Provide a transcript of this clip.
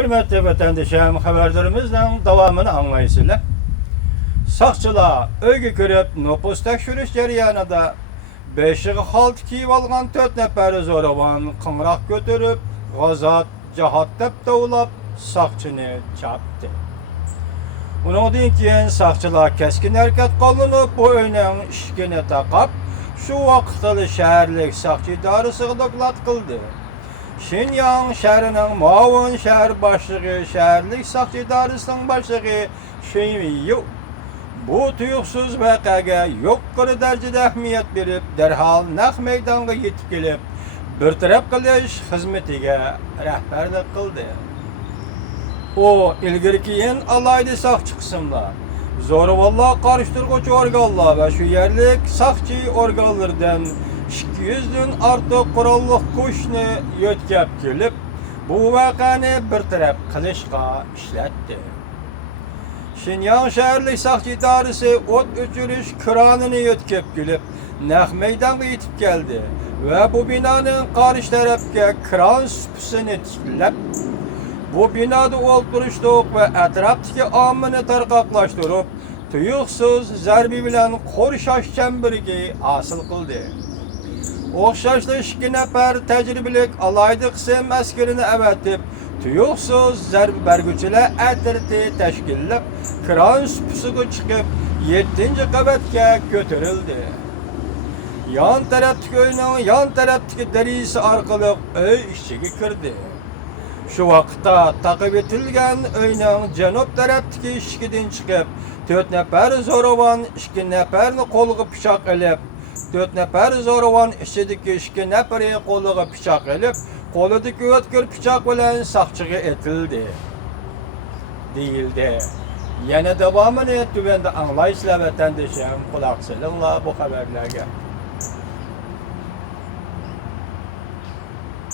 Hürmetli vatandaşlarım, haberlerimizden devamını anlaysınlar. Sakçılar öykü görüp nüfus tekşürüş jarayonida beşiği halt kiyip algan 4 neferi zoravan kıngrak götürüp gazat jahat dep davulap sakçını çaptı. Ondan keyin sakçılar keskin hareket kılınıp bu öynen işkine takap şu vaqtda şehirlik sakçı idaresi doklat kıldı. Şinyan şehrinin muavin şehir başlığı, şehirlik sakçı idaresinin başlığı Şinyiyu bu tuyuksuz vakaga yuqori derecede ehmiyet berip derhal naq meydanga yetip kelip bir taraf qilish xizmatiga rahbarlik qildi. O ilgirkiyin alaylı sakçı kısımlar, zo'ravonlar qarıştırg'uchi organlar ve şu yerlik sakçı organlardan 200'den artıq qurolli kuchni yetkazib kelib, bu voqeani bir taraf qilishga ishlatdi. Şinyan şehirlik sakçı idaresi ot öçürüş kranını yetkazib kelib, naq meydanga yetib keldi ve bu binanın qarşı tarafga kran süpüsini tiklab, bu binada o'ltirishdiq ve atrofdagi ommani tarqoqlashtirib, tuyuqsiz zarbi bilan qo'rshash chembiriga hosil qildi. O'xshashli 2 nafar tajribalik alayli qism askarini avatib, tuyuqsiz zarb berguvchilar atirti tashkillab, kran supisiga chiqib 7-qavatga ko'tarildi. Yan tarafdagi uyning yan tarafdagi darisi orqali uy ichiga kirdi. Şu vaqtda taqib etilgan uyning janub tarafdagi eshigidan chiqib, 4 nafar zo'ravon 2 nafarni qo'liga pichoq ilib, 4 nafar zo'ravon ichidagi 2 nafari qo'liga pichoq ilib, qo'lidagi o'tkir pichoq bilan saqchiga etildi. Deyildi. Yana davomini tuvanda anglaysizlar vatandoshim, quloq solinglar bu xabarlarga.